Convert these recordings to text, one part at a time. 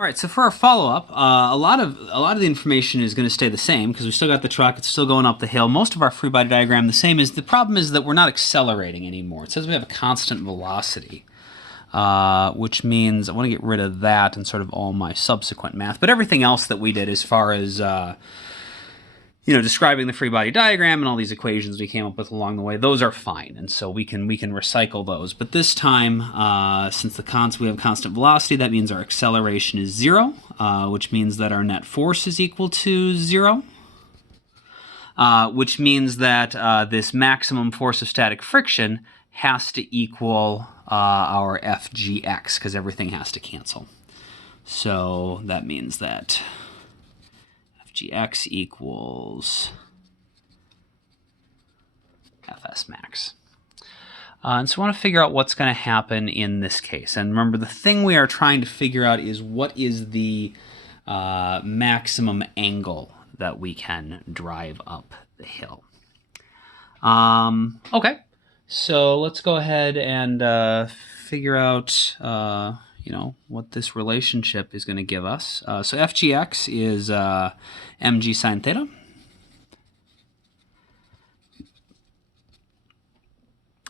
All right, so for our follow-up, a lot of the information is going to stay the same because we still got the truck. It's still going up the hill. Most of our free body diagram the same. The problem is that we're not accelerating anymore. It says we have a constant velocity, which means I want to get rid of that and sort of all my subsequent math. But everything else that we did as far as describing the free body diagram and all these equations we came up with along the way, those are fine, and so we can recycle those. But this time, since we have constant velocity, that means our acceleration is 0, which means that our net force is equal to 0, which means that this maximum force of static friction has to equal our FGX, because everything has to cancel. So that means that FGX equals Fs max. And so I want to figure out what's going to happen in this case. And remember, the thing we are trying to figure out is what is the maximum angle that we can drive up the hill. Okay, so let's go ahead and figure out what this relationship is going to give us. So FGX is mg sine theta.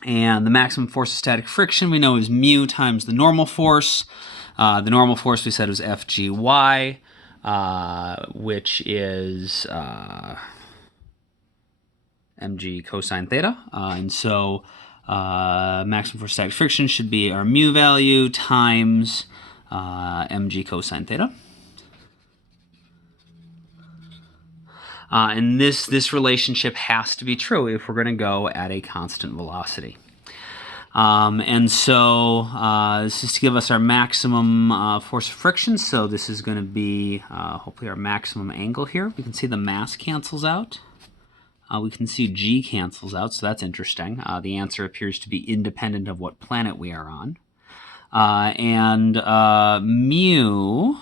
And the maximum force of static friction we know is mu times the normal force. The normal force we said was FGY, which is mg cosine theta. And so maximum force of static friction should be our mu value times mg cosine theta. And this relationship has to be true if we're going to go at a constant velocity. And so this is to give us our maximum force of friction. So this is going to be hopefully our maximum angle here. We can see the mass cancels out. We can see G cancels out, so that's interesting. The answer appears to be independent of what planet we are on. And mu,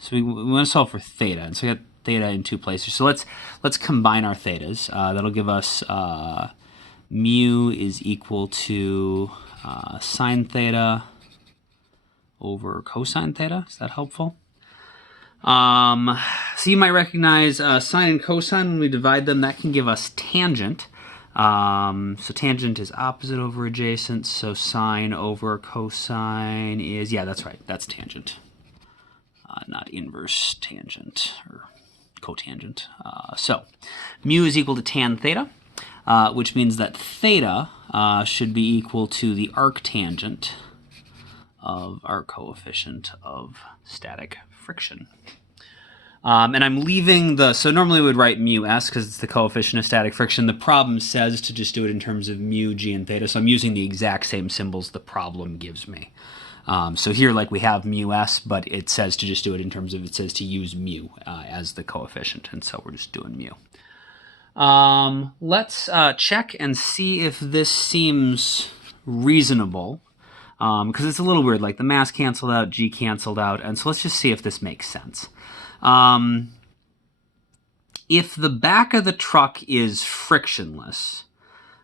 so we want to solve for theta, and so we got theta in two places. So let's combine our thetas. That'll give us mu is equal to sine theta over cosine theta. Is that helpful? So you might recognize sine and cosine. When we divide them, that can give us tangent. So tangent is opposite over adjacent, so sine over cosine is, yeah, that's right, that's tangent. Not inverse tangent, or cotangent. So mu is equal to tan theta, which means that theta should be equal to the arctangent of our coefficient of static friction. And I'm leaving so normally we would write mu s because it's the coefficient of static friction. The problem says to just do it in terms of mu, g, and theta, so I'm using the exact same symbols the problem gives me. So here, like, we have mu s, but it says to just do it in terms of, it says to use mu as the coefficient, and so we're just doing mu. Let's check and see if this seems reasonable, because it's a little weird, like the mass canceled out, G canceled out, and so let's just see if this makes sense. If the back of the truck is frictionless,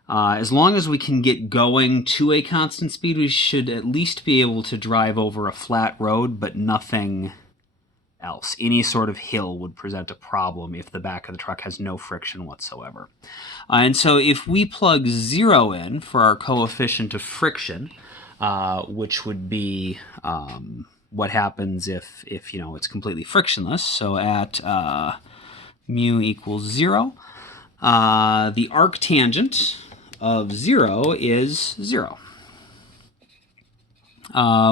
as long as we can get going to a constant speed, we should at least be able to drive over a flat road, but nothing else. Any sort of hill would present a problem if the back of the truck has no friction whatsoever. And so if we plug 0 in for our coefficient of friction, which would be what happens if it's completely frictionless, so at mu equals 0, the arctangent of 0 is 0.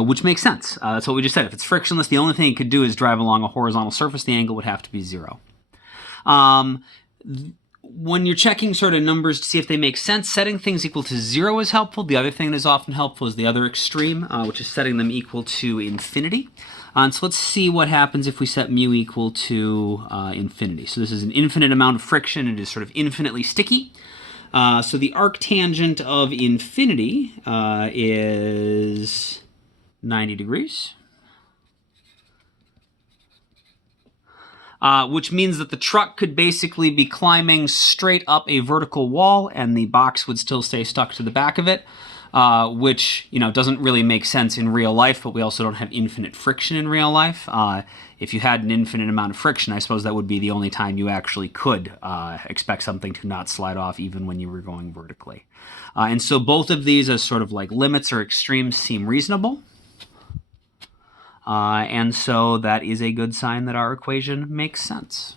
Which makes sense. That's what we just said. If it's frictionless, the only thing it could do is drive along a horizontal surface. The angle would have to be 0. When you're checking sort of numbers to see if they make sense, setting things equal to 0 is helpful. The other thing that is often helpful is the other extreme, which is setting them equal to infinity. So let's see what happens if we set mu equal to infinity. So this is an infinite amount of friction. It is sort of infinitely sticky. So the arctangent of infinity is 90 degrees. Which means that the truck could basically be climbing straight up a vertical wall and the box would still stay stuck to the back of it. which, doesn't really make sense in real life, but we also don't have infinite friction in real life. If you had an infinite amount of friction, I suppose that would be the only time you actually could expect something to not slide off even when you were going vertically. And so both of these as sort of like limits or extremes seem reasonable. And so that is a good sign that our equation makes sense.